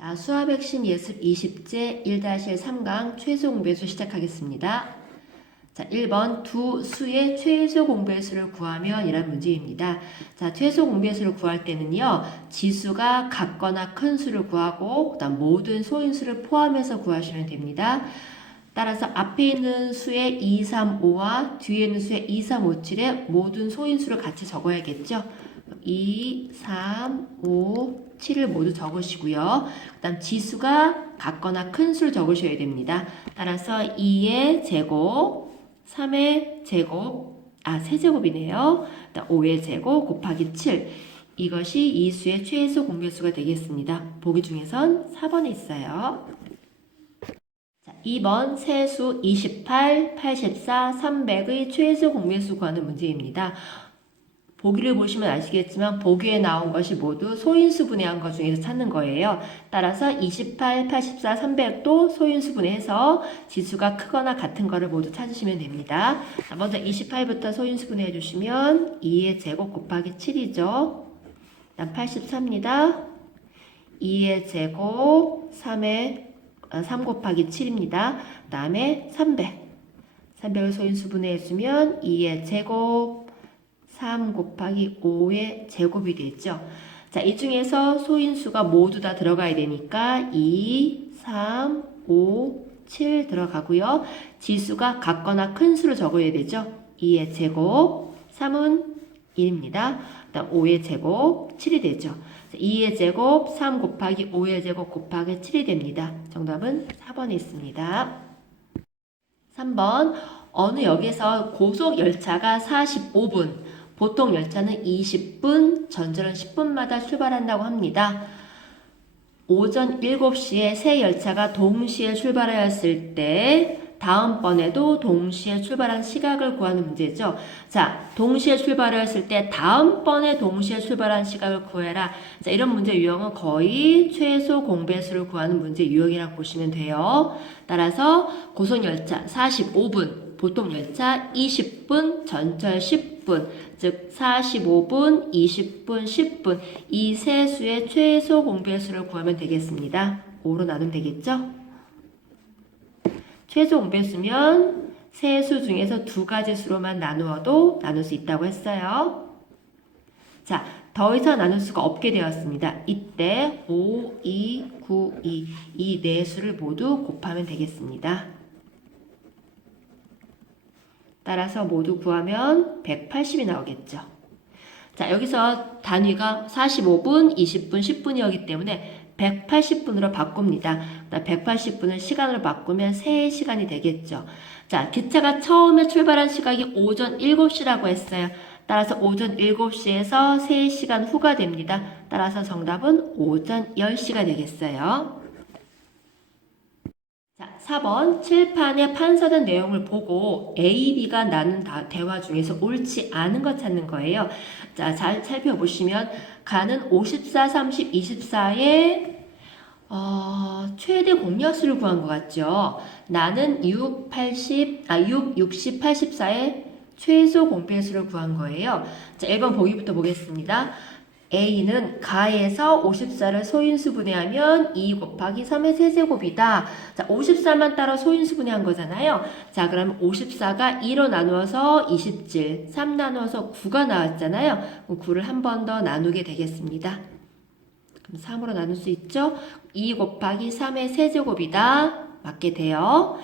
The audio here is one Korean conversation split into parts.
자, 핵심 예습 20제 1-3강 최소 공배수 시작하겠습니다. 자, 1번 두 수의 최소 공배수를 구하면 이란 문제입니다. 자, 최소 공배수를 구할 때는요. 지수가 같거나 큰 수를 구하고 그다음 모든 소인수를 포함해서 구하시면 됩니다. 따라서 앞에 있는 수의 2, 3, 5와 뒤에 있는 수의 2, 3, 5, 7의 모든 소인수를 같이 적어야겠죠. 2, 3, 5, 7을 모두 적으시고요. 그 다음 지수가 같거나 큰 수를 적으셔야 됩니다. 따라서 2의 제곱, 3의 제곱, 아, 세제곱이네요. 그다음 5의 제곱 곱하기 7. 이것이 이 수의 최소 공배수가 되겠습니다. 보기 중에선 4번에 있어요. 자, 2번 세수 28, 84, 300의 최소 공배수 구하는 문제입니다. 보기를 보시면 아시겠지만 보기에 나온 것이 모두 소인수 분해한 것 중에서 찾는 거예요. 따라서 28, 84, 300도 소인수 분해해서 지수가 크거나 같은 거를 모두 찾으시면 됩니다. 자, 먼저 28부터 소인수 분해해 주시면 2의 제곱 곱하기 7이죠. 다음 83입니다. 2의 제곱 3의 3 곱하기 7입니다. 그 다음에 300. 300을 소인수 분해해주면 2의 제곱 3 곱하기 5의 제곱이 되죠. 자, 이 중에서 소인수가 모두 다 들어가야 되니까 2, 3, 5, 7 들어가고요. 지수가 같거나 큰 수를 적어야 되죠. 2의 제곱, 3은 1입니다. 그다음 5의 제곱, 7이 되죠. 2의 제곱, 3 곱하기 5의 제곱 곱하기 7이 됩니다. 정답은 4번에 있습니다. 3번 어느 역에서 고속 열차가 45분, 보통 열차는 20분, 전철은 10분마다 출발한다고 합니다. 오전 7시에 새 열차가 동시에 출발하였을 때 다음번에도 동시에 출발한 시각을 구하는 문제죠. 자, 동시에 출발하였을 때 다음번에 동시에 출발한 시각을 구해라. 자, 이런 문제 유형은 거의 최소 공배수를 구하는 문제 유형이라고 보시면 돼요. 따라서 고속열차 45분, 보통 열차 20분, 전철 10분, 즉 45분, 20분, 10분 이 세 수의 최소 공배수를 구하면 되겠습니다. 5로 나누면 되겠죠? 최소 공배수면 세 수 중에서 두 가지 수로만 나누어도 나눌 수 있다고 했어요. 자, 더 이상 나눌 수가 없게 되었습니다. 이때 5, 2, 9, 2 이 네 수를 모두 곱하면 되겠습니다. 따라서 모두 구하면 180이 나오겠죠. 자, 여기서 단위가 45분, 20분, 10분이었기 때문에 180분으로 바꿉니다. 180분을 시간으로 바꾸면 3시간이 되겠죠. 자, 기차가 처음에 출발한 시각이 오전 7시라고 했어요. 따라서 오전 7시에서 3시간 후가 됩니다. 따라서 정답은 오전 10시가 되겠어요. 자, 4번 칠판에 판서된 내용을 보고 A, B가 나눈 대화 중에서 옳지 않은 것 찾는 거예요. 자, 잘 살펴보시면 가는 54, 30, 24의 어, 최대 공약수를 구한 것 같죠. 나는 6, 80, 아, 6, 60, 84의 최소 공배수를 구한 거예요. 자, 1번 보기부터 보겠습니다. A는 가에서 54를 소인수 분해하면 2 곱하기 3의 세제곱이다. 자, 54만 따로 소인수 분해한 거잖아요. 자, 그럼 54가 2로 나누어서 27, 3 나누어서 9가 나왔잖아요. 9를 한 번 더 나누게 되겠습니다. 그럼 3으로 나눌 수 있죠? 2 곱하기 3의 세제곱이다. 맞게 돼요.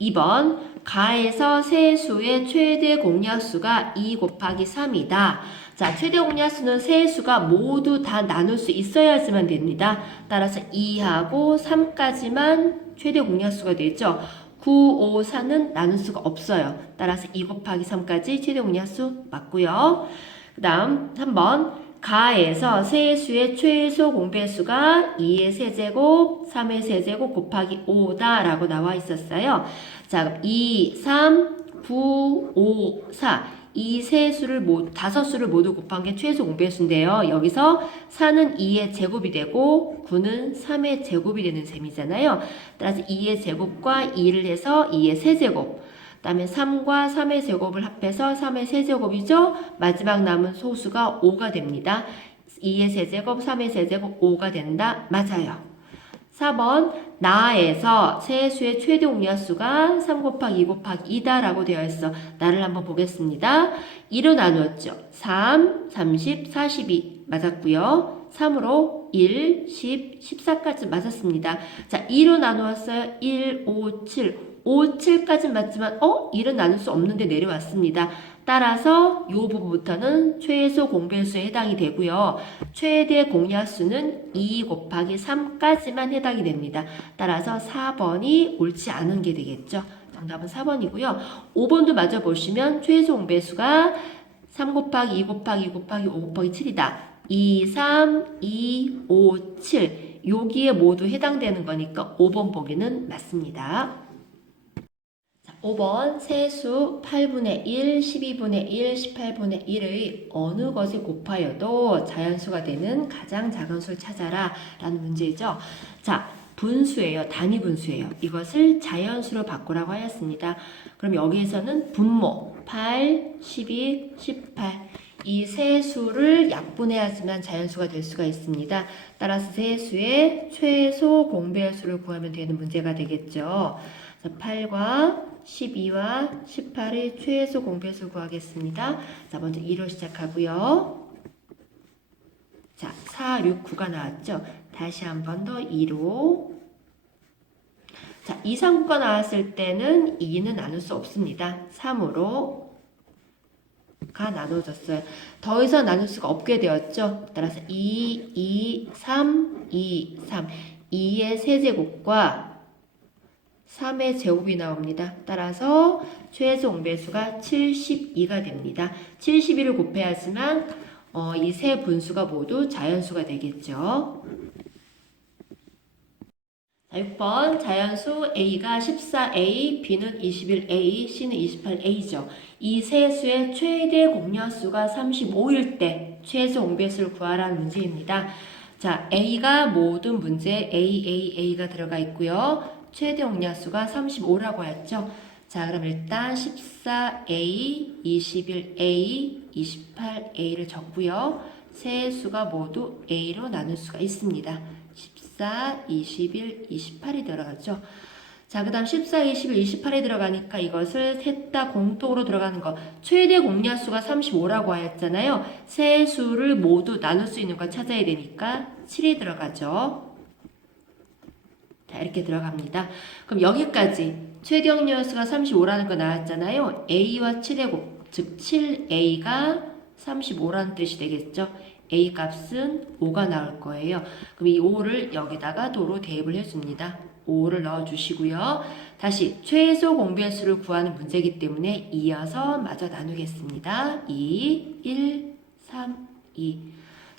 2번 가에서 세수의 최대 공약수가 2 곱하기 3이다. 자, 최대 공약수는 세 수가 모두 다 나눌 수 있어야지만 됩니다. 따라서 2하고 3까지만 최대 공약수가 되죠. 9, 5, 4는 나눌 수가 없어요. 따라서 2 곱하기 3까지 최대 공약수 맞고요. 그 다음 3번 가에서 세수의 최소 공배수가 2의 세제곱, 3의 세제곱 곱하기 5다 라고 나와 있었어요. 자, 2, 3, 9, 5, 4. 이 세 수를 모, 다섯 수를 모두 곱한 게 최소 공배수인데요. 여기서 4는 2의 제곱이 되고 9는 3의 제곱이 되는 셈이잖아요. 따라서 2의 제곱과 2를 해서 2의 세제곱. 그다음에 3과 3의 제곱을 합해서 3의 세제곱이죠. 마지막 남은 소수가 5가 됩니다. 2의 세제곱, 3의 세제곱, 5가 된다. 맞아요. 4번 나에서 세수의 최대 공약수가 3 곱하기 2 곱하기 2다라고 되어 있어. 나를 한번 보겠습니다. 2로 나누었죠. 3, 30, 42 맞았고요. 3으로 1, 10, 14까지 맞았습니다. 자, 2로 나누었어요. 1, 5, 7. 5, 7까지 맞지만 어? 1은 나눌 수 없는데 내려왔습니다. 따라서 이 부분부터는 최소 공배수에 해당이 되고요. 최대 공약수는 2 곱하기 3까지만 해당이 됩니다. 따라서 4번이 옳지 않은 게 되겠죠. 정답은 4번이고요. 5번도 맞아 보시면 최소 공배수가 3 곱하기 2 곱하기 2 곱하기 5 곱하기 7이다. 2, 3, 2, 5, 7 여기에 모두 해당되는 거니까 5번 보기는 맞습니다. 자, 5번 세수 8분의 1, 12분의 1, 18분의 1의 어느 것이 곱하여도 자연수가 되는 가장 작은 수를 찾아라 라는 문제죠. 자, 분수예요. 단위 분수예요. 이것을 자연수로 바꾸라고 하였습니다. 그럼 여기에서는 분모 8, 12, 18 이 세 수를 약분해야지만 자연수가 될 수가 있습니다. 따라서 세 수의 최소 공배수를 구하면 되는 문제가 되겠죠. 8과 12와 18의 최소 공배수 구하겠습니다. 자, 먼저 2로 시작하고요. 자, 4, 6, 9가 나왔죠. 다시 한 번 더 2로. 자, 2, 3, 9가 나왔을 때는 2는 나눌 수 없습니다. 3으로 가 나눠졌어요. 더 이상 나눌 수가 없게 되었죠. 따라서 2, 2, 3, 2, 3. 2의 세제곱과 3의 제곱이 나옵니다. 따라서 최소 공배수가 72가 됩니다. 72를 곱해야지만 어, 이 세 분수가 모두 자연수가 되겠죠. 자, 6번 자연수 A가 14A, B는 21A, C는 28A죠. 이 세 수의 최대 공약수가 35일 때 최소 공배수를 구하라는 문제입니다. 자, A가 모든 문제에 A, A, A가 들어가 있고요. 최대 공약수가 35라고 했죠. 자, 그럼 일단 14A, 21A, 28A를 적고요. 세 수가 모두 A로 나눌 수가 있습니다. 14, 21, 28이 들어가죠. 자, 그 다음 14, 21, 28이 들어가니까 이것을 셋 다 공통으로 들어가는 거. 최대 공약수가 35라고 하였잖아요. 세 수를 모두 나눌 수 있는 걸 찾아야 되니까 7이 들어가죠. 자, 이렇게 들어갑니다. 그럼 여기까지 최대 공약수가 35라는 거 나왔잖아요. A와 7의 곱, 즉 7A가 35라는 뜻이 되겠죠. A 값은 5가 나올 거예요. 그럼 이 5를 여기다가 도로 대입을 해줍니다. 5를 넣어주시고요. 다시 최소 공배수를 구하는 문제이기 때문에 이어서 마저 나누겠습니다. 2, 1, 3, 2.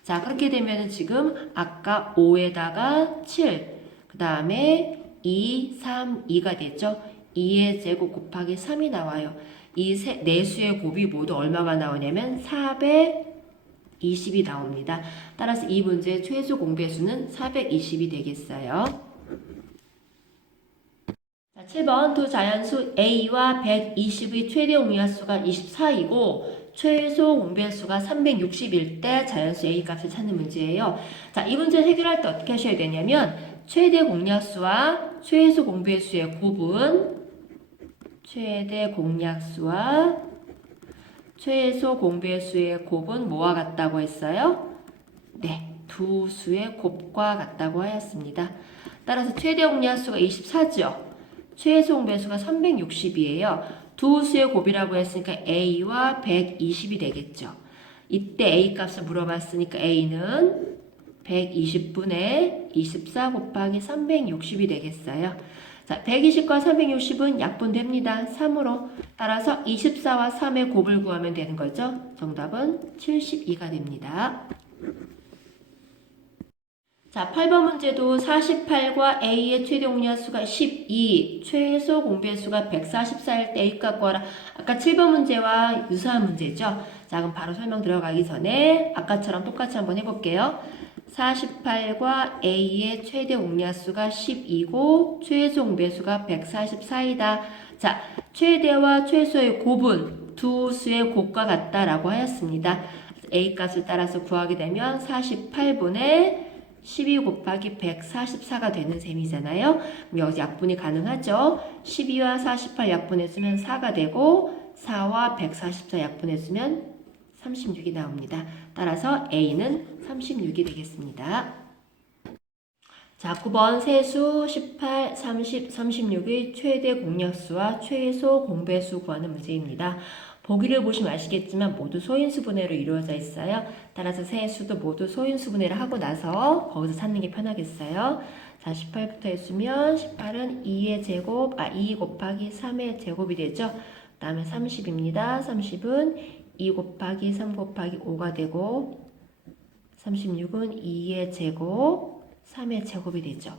자, 그렇게 되면 지금 아까 5에다가 7, 그 다음에 2, 3, 2가 됐죠? 2의 제곱 곱하기 3이 나와요. 이 세, 네 수의 곱이 모두 얼마가 나오냐면 420이 나옵니다. 따라서 이 문제의 최소 공배수는 420이 되겠어요. 자, 7번 두 자연수 A와 120의 최대 공약수가 24이고 최소 공배수가 360일 때 자연수 A 값을 찾는 문제예요. 자, 이 문제 해결할 때 어떻게 하셔야 되냐면 최대 공약수와 최소 공배수의 곱은 최대 공약수와 최소 공배수의 곱은 뭐와 같다고 했어요? 네, 두 수의 곱과 같다고 하였습니다. 따라서 최대 공약수가 24죠. 최소 공배수가 360이에요. 두 수의 곱이라고 했으니까 A와 120이 되겠죠. 이때 A 값을 물어봤으니까 A는 120분의 24 곱하기 360이 되겠어요. 자, 120과 360은 약분됩니다. 3으로. 따라서 24와 3의 곱을 구하면 되는 거죠. 정답은 72가 됩니다. 자, 8번 문제도 48과 A의 최대 공약수가 12, 최소 공배수가 144일 때 구하라. 아까 7번 문제와 유사한 문제죠. 자, 그럼 바로 설명 들어가기 전에 아까처럼 똑같이 한번 해볼게요. 48과 A의 최대 공약수가 10이고 최소 공배수가 144이다. 자, 최대와 최소의 곱은 두 수의 곱과 같다라고 하였습니다. A 값을 따라서 구하게 되면 48분의 12 곱하기 144가 되는 셈이잖아요. 여기 약분이 가능하죠. 12와 48 약분해주면 4가 되고 4와 144 약분해주면 36이 나옵니다. 따라서 A는 36이 되겠습니다. 자, 9번 세수 18, 30, 36의 최대 공약수와 최소 공배수 구하는 문제입니다. 보기를 보시면 아시겠지만 모두 소인수 분해로 이루어져 있어요. 따라서 세수도 모두 소인수 분해를 하고 나서 거기서 찾는 게 편하겠어요. 자, 18부터 해주면 18은 2의 제곱, 아, 2 곱하기 3의 제곱이 되죠. 그 다음에 30입니다. 30은 2 곱하기 3 곱하기 5가 되고 36은 2의 제곱, 3의 제곱이 되죠.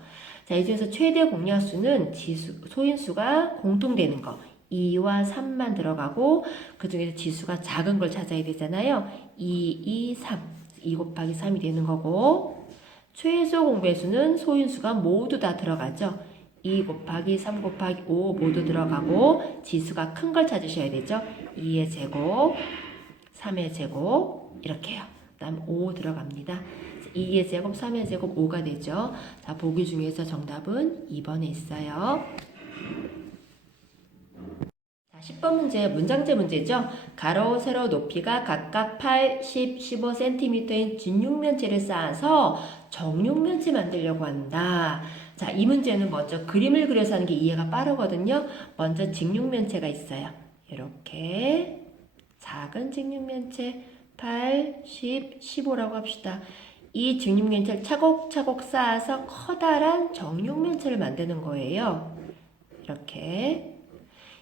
자, 이 중에서 최대 공약수는 지수, 소인수가 공통되는 거. 2와 3만 들어가고 그 중에서 지수가 작은 걸 찾아야 되잖아요. 2, 2, 3. 2 곱하기 3이 되는 거고 최소 공배수는 소인수가 모두 다 들어가죠. 2 곱하기 3 곱하기 5 모두 들어가고 지수가 큰 걸 찾으셔야 되죠. 2의 제곱, 3의 제곱 이렇게요. 그다음 5 들어갑니다. 2의 제곱, 3의 제곱, 5가 되죠. 자, 보기 중에서 정답은 2번에 있어요. 자, 10번 문제 문장제 문제죠. 가로, 세로 높이가 각각 8, 10, 15cm인 진육면체를 쌓아서 정육면체 만들려고 한다. 자, 이 문제는 먼저 그림을 그려서 하는 게 이해가 빠르거든요. 먼저 직육면체가 있어요. 이렇게 작은 직육면체 8, 10, 15라고 합시다. 이 직육면체를 차곡차곡 쌓아서 커다란 정육면체를 만드는 거예요. 이렇게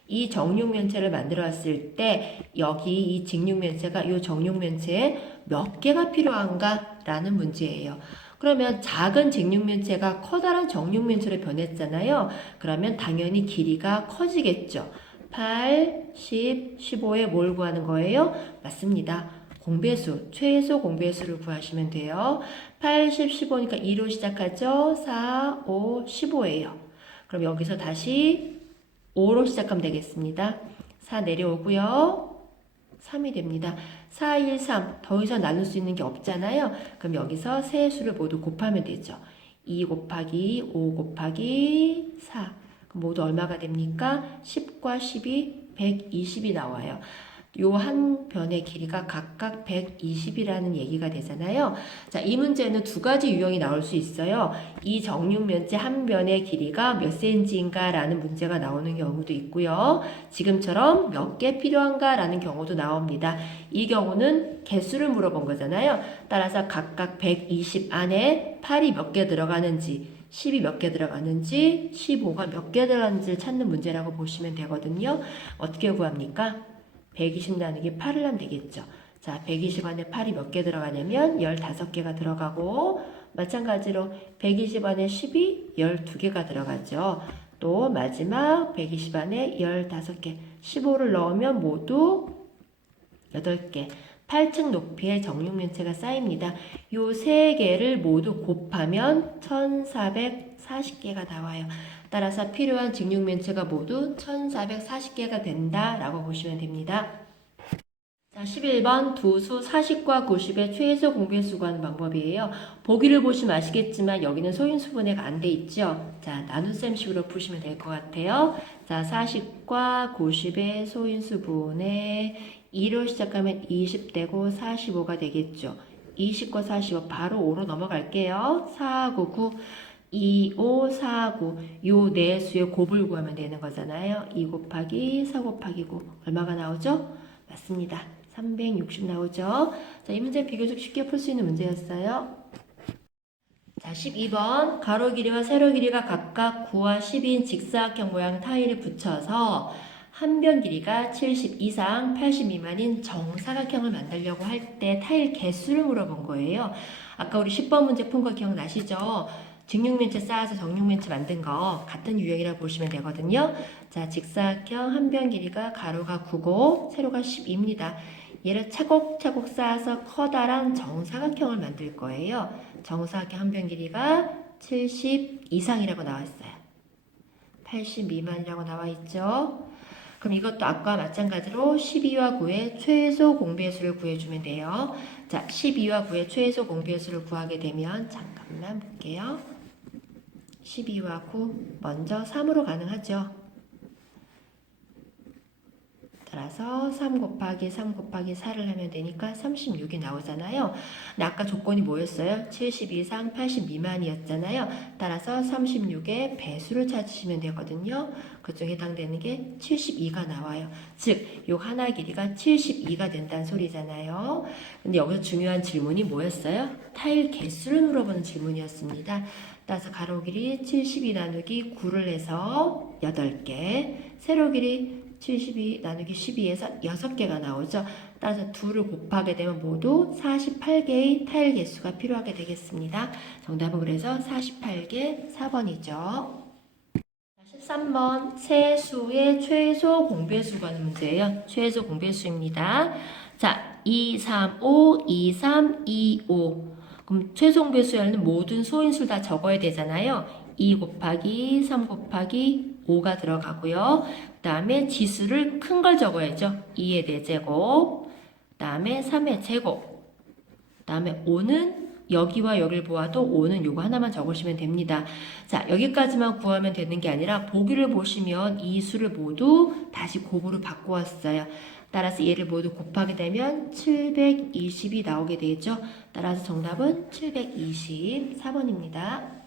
이 정육면체를 만들었을 때 여기 이 직육면체가 이 정육면체에 몇 개가 필요한가라는 문제예요. 그러면 작은 직육면체가 커다란 정육면체로 변했잖아요. 그러면 당연히 길이가 커지겠죠. 8, 10, 15에 뭘 구하는 거예요? 맞습니다. 공배수, 최소 공배수를 구하시면 돼요. 8, 10, 15니까 2로 시작하죠. 4, 5, 15예요. 그럼 여기서 다시 5로 시작하면 되겠습니다. 4 내려오고요. 3이 됩니다. 4, 1, 3. 더 이상 나눌 수 있는 게 없잖아요. 그럼 여기서 세 수를 모두 곱하면 되죠. 2 곱하기 5 곱하기 4. 모두 얼마가 됩니까? 10과 10이 120이 나와요. 요 한 변의 길이가 각각 120이라는 얘기가 되잖아요. 자, 이 문제는 두 가지 유형이 나올 수 있어요. 이 정육 면체 한 변의 길이가 몇 cm인가 라는 문제가 나오는 경우도 있고요. 지금처럼 몇 개 필요한가 라는 경우도 나옵니다. 이 경우는 개수를 물어본 거잖아요. 따라서 각각 120 안에 8이 몇 개 들어가는지 10이 몇 개 들어가는지 15가 몇 개 들어가는지를 찾는 문제라고 보시면 되거든요. 어떻게 구합니까? 120 나누기 8을 하면 되겠죠. 자, 120 안에 8이 몇 개 들어가냐면 15개가 들어가고 마찬가지로 120 안에 10이 12개가 들어가죠. 또 마지막 120 안에 15개, 15를 넣으면 모두 8개. 8층 높이의 정육면체가 쌓입니다. 요 세 개를 모두 곱하면 1440개가 나와요. 따라서 필요한 직육면체가 모두 1440개가 된다라고 보시면 됩니다. 자, 11번 두수 40과 90의 최소 공배수 구하는 방법이에요. 보기를 보시면 아시겠지만 여기는 소인수 분해가 안 돼 있죠. 자, 나눗셈식으로 푸시면 될 것 같아요. 자, 40과 90의 소인수 분해 2로 시작하면 20되고 45가 되겠죠. 20과 45 바로 5로 넘어갈게요. 4, 9, 9. 2, 5, 4, 9. 요 네 수의 곱을 구하면 되는 거잖아요. 2 곱하기 4 곱하기 9. 얼마가 나오죠? 맞습니다. 360 나오죠? 자, 이 문제는 비교적 쉽게 풀 수 있는 문제였어요. 자, 12번. 가로 길이와 세로 길이가 각각 9와 10인 직사각형 모양 타일을 붙여서 한 변 길이가 70 이상 80 미만인 정사각형을 만들려고 할 때 타일 개수를 물어본 거예요. 아까 우리 10번 문제 푼 거 기억나시죠? 직육면체 쌓아서 정육면체 만든 거 같은 유형이라고 보시면 되거든요. 자, 직사각형 한 변 길이가 가로가 9고 세로가 10입니다. 얘를 차곡차곡 쌓아서 커다란 정사각형을 만들 거예요. 정사각형 한 변 길이가 70 이상이라고 나왔어요. 80 미만이라고 나와 있죠. 그럼 이것도 아까 마찬가지로 12와 9의 최소 공배수를 구해주면 돼요. 자, 자, 12와 9의 최소 공배수를 구하게 되면 잠깐만 볼게요. 12와 9 먼저 3으로 가능하죠. 따라서 3 곱하기 3 곱하기 4를 하면 되니까 36이 나오잖아요. 아까 조건이 뭐였어요? 70 이상 80 미만이었잖아요. 따라서 36의 배수를 찾으시면 되거든요. 그중에 해당되는 게 72가 나와요. 즉, 요 하나 길이가 72가 된다는 소리잖아요. 근데 여기서 중요한 질문이 뭐였어요? 타일 개수를 물어보는 질문이었습니다. 따라서 가로 길이 72 나누기 9를 해서 8개, 세로 길이 72 나누기 12에서 6개가 나오죠. 따라서 2를 곱하게 되면 모두 48개의 타일 개수가 필요하게 되겠습니다. 정답은 그래서 48개 4번이죠. 13번 세수의 최소 공배수 구하는 문제예요. 최소 공배수입니다. 자, 2, 3, 5, 2, 3, 2, 5. 그럼 최소 공배수에는 모든 소인수를 다 적어야 되잖아요. 2 곱하기 3 곱하기 5가 들어가고요. 그 다음에 지수를 큰 걸 적어야죠. 2의 4제곱, 그 다음에 3의 제곱, 그 다음에 5는 여기와 여기를 보아도 5는 요거 하나만 적으시면 됩니다. 자, 여기까지만 구하면 되는 게 아니라 보기를 보시면 이 수를 모두 다시 곱으로 바꾸었어요. 따라서 얘를 모두 곱하게 되면 720이 나오게 되죠. 따라서 정답은 724번입니다.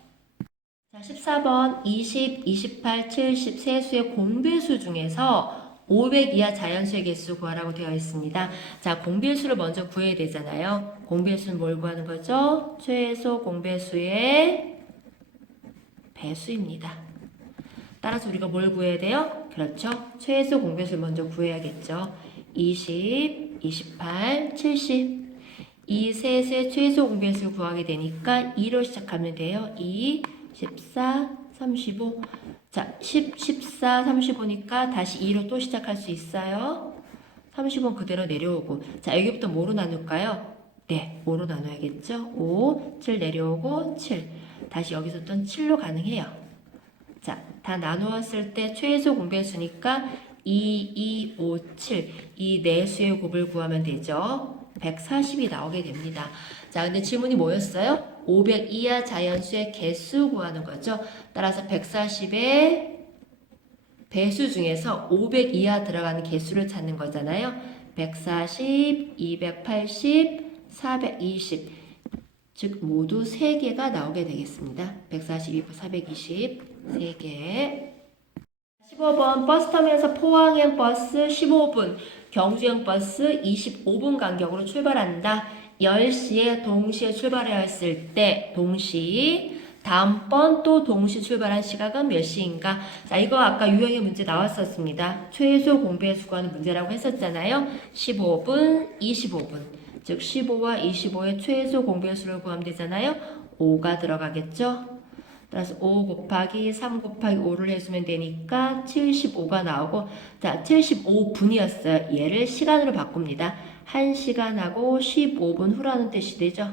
자, 14번 20, 28, 70 세수의 공배수 중에서 500 이하 자연수의 개수 구하라고 되어 있습니다. 자, 공배수를 먼저 구해야 되잖아요. 공배수는 뭘 구하는 거죠? 최소 공배수의 배수입니다. 따라서 우리가 뭘 구해야 돼요? 그렇죠. 최소 공배수를 먼저 구해야겠죠. 20, 28, 70. 이 셋의 최소 공배수를 구하게 되니까 2로 시작하면 돼요. 2, 14, 35. 자, 10, 14, 35니까 다시 2로 또 시작할 수 있어요. 30은 그대로 내려오고. 자, 여기부터 뭐로 나눌까요? 네, 5로 나눠야겠죠? 5, 7 내려오고 7. 다시 여기서 또 7로 가능해요. 자, 다 나누었을 때 최소 공배수니까 2, 2, 5, 7. 이네 수의 곱을 구하면 되죠. 140이 나오게 됩니다. 자, 근데 질문이 뭐였어요? 500 이하 자연수의 개수 구하는 거죠. 따라서 140의 배수 중에서 500 이하 들어가는 개수를 찾는 거잖아요. 140, 280, 420. 즉 모두 3개가 나오게 되겠습니다. 142, 420, 3개. 15번 버스 터미널에서 포항행 버스 15분, 경주행 버스 25분 간격으로 출발한다. 10시에 동시에 출발해야 했을 때 동시 다음번 또 동시 출발한 시각은 몇 시인가? 자, 이거 아까 유형의 문제 나왔었습니다. 최소 공배 수거하는 문제라고 했었잖아요. 15분, 25분. 즉 15와 25의 최소 공배수를 구하면 되잖아요. 5가 들어가겠죠? 따라서 5 곱하기 3 곱하기 5를 해주면 되니까 75가 나오고 자 75분이었어요. 얘를 시간으로 바꿉니다. 1시간하고 15분 후라는 뜻이 되죠.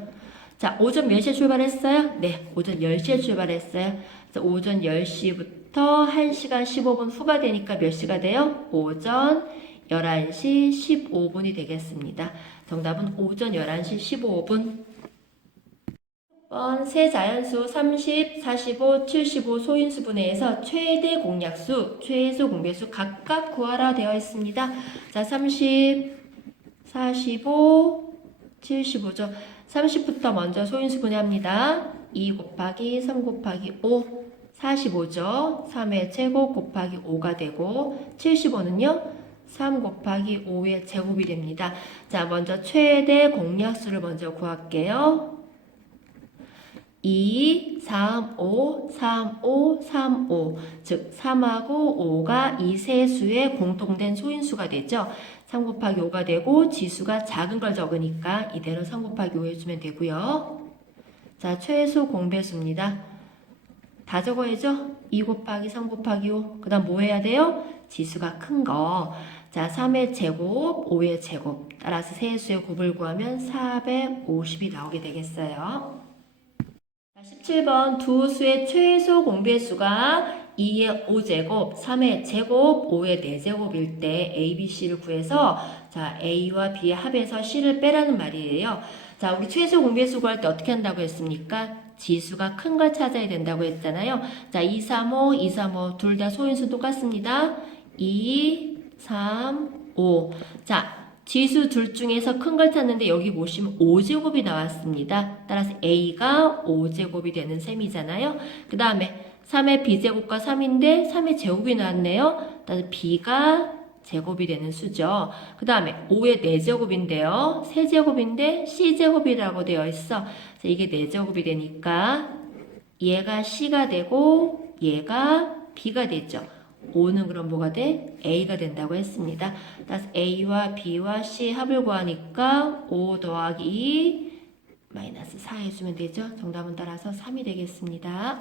자 오전 몇 시에 출발했어요? 네 오전 10시에 출발했어요. 그래서 오전 10시부터 1시간 15분 후가 되니까 몇 시가 돼요? 오전 11시 15분이 되겠습니다. 정답은 오전 11시 15분 번, 세 자연수 30, 45, 75 소인수 분해에서 최대 공약수, 최소 공배수 각각 구하라 되어 있습니다. 자, 30, 45, 75죠. 30부터 먼저 소인수 분해합니다. 2 곱하기 3 곱하기 5, 45죠. 3의 제곱 곱하기 5가 되고 75는요. 3 곱하기 5의 제곱이 됩니다. 자, 먼저 최대 공약수를 먼저 구할게요. 2, 3, 5, 3, 5, 3, 5. 즉, 3하고 5가 이 세 수의 공통된 소인수가 되죠. 3 곱하기 5가 되고 지수가 작은 걸 적으니까 이대로 3 곱하기 5 해주면 되고요. 자, 최소 공배수입니다. 다 적어야죠? 2 곱하기 3 곱하기 5. 그 다음 뭐 해야 돼요? 지수가 큰 거. 자, 3의 제곱, 5의 제곱. 따라서 세 수의 곱을 구하면 450이 나오게 되겠어요. 17번 두 수의 최소 공배수가 2의 5제곱, 3의 제곱, 5의 4제곱일 때 A, B, C를 구해서 자 A와 B의 합에서 C를 빼라는 말이에요. 자, 우리 최소 공배수 구할 때 어떻게 한다고 했습니까? 지수가 큰 걸 찾아야 된다고 했잖아요. 자, 2, 3, 5, 2, 3, 5. 둘 다 소인수 똑같습니다. 2, 3, 5. 자, 지수 둘 중에서 큰 걸 찾는데 여기 보시면 5제곱이 나왔습니다. 따라서 A가 5제곱이 되는 셈이잖아요. 그 다음에 3의 B제곱과 3인데 3의 제곱이 나왔네요. 따라서 B가 제곱이 되는 수죠. 그 다음에 5의 4제곱인데요. 3제곱인데 C제곱이라고 되어 있어. 그래서 이게 4제곱이 되니까 얘가 C가 되고 얘가 B가 되죠. 5는 그럼 뭐가 돼? A가 된다고 했습니다. 따라서 A와 B와 C 합을 구하니까 5 더하기 2 마이너스 4 해주면 되죠. 정답은 따라서 3이 되겠습니다.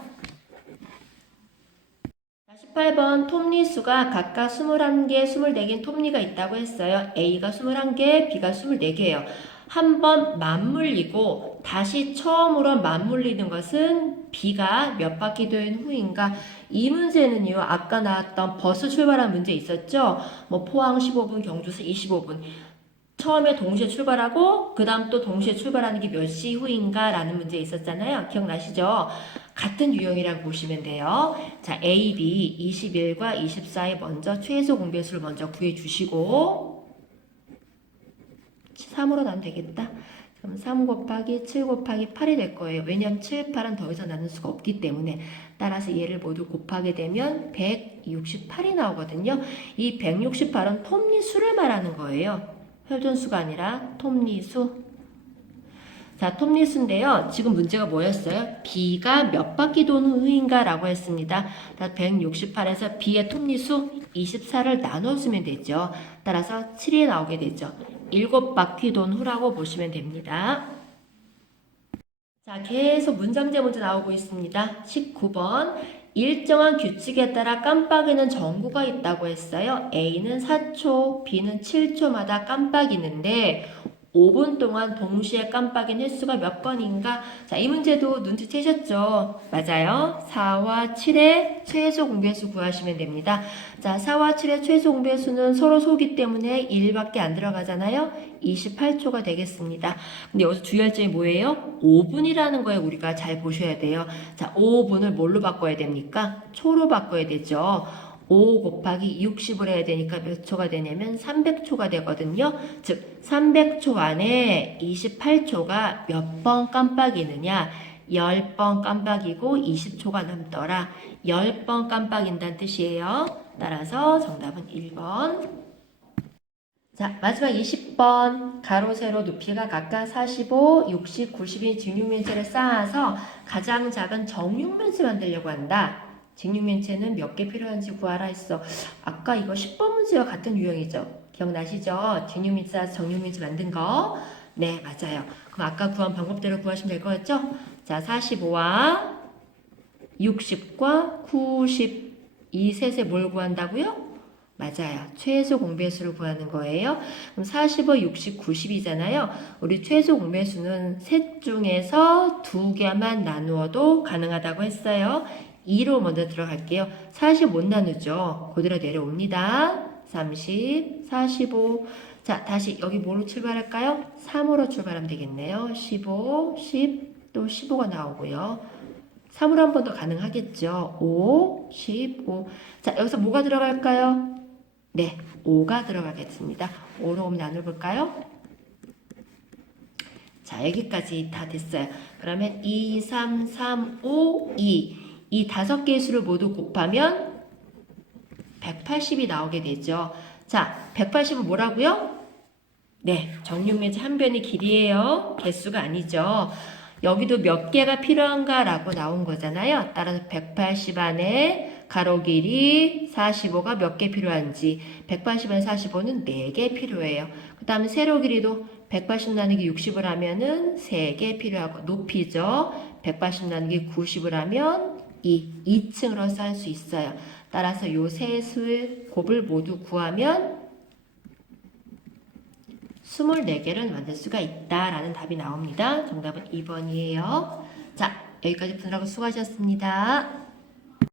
자, 18번 톱니 수가 각각 21개, 24개인 톱니가 있다고 했어요. A가 21개, B가 24개예요. 한 번 맞물리고 다시 처음으로 맞물리는 것은 B가 몇 바퀴 도인 후인가? 이 문제는요. 아까 나왔던 버스 출발한 문제 있었죠? 뭐 포항 15분, 경주서 25분. 처음에 동시에 출발하고 그 다음 또 동시에 출발하는 게 몇 시 후인가 라는 문제 있었잖아요. 기억나시죠? 같은 유형이라고 보시면 돼요. 자, A, B 21과 24에 먼저 최소 공배수를 먼저 구해 주시고 3으로 나면 되겠다. 그럼 3 곱하기 7 곱하기 8이 될 거예요. 왜냐하면 7, 8은 더 이상 나눌 수가 없기 때문에 따라서 얘를 모두 곱하게 되면 168이 나오거든요. 이 168은 톱니수를 말하는 거예요. 혈전수가 아니라 톱니수. 자, 톱니수인데요. 지금 문제가 뭐였어요? B가 몇 바퀴 도는 후인가 라고 했습니다. 168에서 B의 톱니수 24를 나눠주면 되죠. 따라서 7이 나오게 되죠. 7바퀴 돈 후라고 보시면 됩니다. 자, 계속 문장제 문제 나오고 있습니다. 19번. 일정한 규칙에 따라 깜빡이는 전구가 있다고 했어요. A는 4초, B는 7초마다 깜빡이는데 5분 동안 동시에 깜빡이는 횟수가 몇 번인가? 자, 이 문제도 눈치채셨죠? 맞아요. 4와 7의 최소 공배수 구하시면 됩니다. 자, 4와 7의 최소 공배수는 서로 소기 때문에 1밖에 안 들어가잖아요. 28초가 되겠습니다. 근데 여기서 주의할 점이 뭐예요? 5분이라는 거에 우리가 잘 보셔야 돼요. 자, 5분을 뭘로 바꿔야 됩니까? 초로 바꿔야 되죠. 5 곱하기 60을 해야 되니까 몇 초가 되냐면 300초가 되거든요. 즉 300초 안에 28초가 몇 번 깜빡이느냐 10번 깜빡이고 20초가 남더라. 10번 깜빡인다는 뜻이에요. 따라서 정답은 1번. 자, 마지막 20번. 가로, 세로 높이가 각각 45, 60, 90인 직육면체를 쌓아서 가장 작은 정육면체 만들려고 한다. 직육면체는 몇 개 필요한지 구하라 했어. 아까 이거 10번 문제와 같은 유형이죠. 기억나시죠? 직육면체 쌓아서 정육면체 만든 거. 네, 맞아요. 그럼 아까 구한 방법대로 구하시면 될 거였죠? 자, 45와 60과 90. 이 셋에 뭘 구한다고요? 맞아요. 최소 공배수를 구하는 거예요. 그럼 45, 60, 90이잖아요. 우리 최소 공배수는 셋 중에서 두 개만 나누어도 가능하다고 했어요. 2로 먼저 들어갈게요. 40 못 나누죠. 그대로 내려옵니다. 30, 45. 자, 다시 여기 뭐로 출발할까요? 3으로 출발하면 되겠네요. 15, 10, 또 15가 나오고요. 3으로 한 번 더 가능하겠죠. 5, 15. 자, 여기서 뭐가 들어갈까요? 네, 5가 들어가겠습니다. 5로 오면 나눠볼까요? 자, 여기까지 다 됐어요. 그러면 2, 3, 3, 5, 2. 이 다섯 개의 수를 모두 곱하면 180이 나오게 되죠. 자, 180은 뭐라고요? 네, 정육면체 한 변의 길이에요. 개수가 아니죠. 여기도 몇 개가 필요한가라고 나온 거잖아요. 따라서 180 안에 가로 길이 45가 몇 개 필요한지 180에 45는 4개 필요해요. 그 다음에 세로 길이도 180 나누기 60을 하면은 3개 필요하고 높이죠. 180 나누기 90을 하면 2, 2층으로 쌓을 수 있어요. 따라서 요 세 수의 곱을 모두 구하면 24개를 만들 수가 있다라는 답이 나옵니다. 정답은 2번이에요. 자, 여기까지 푸느라고 수고하셨습니다.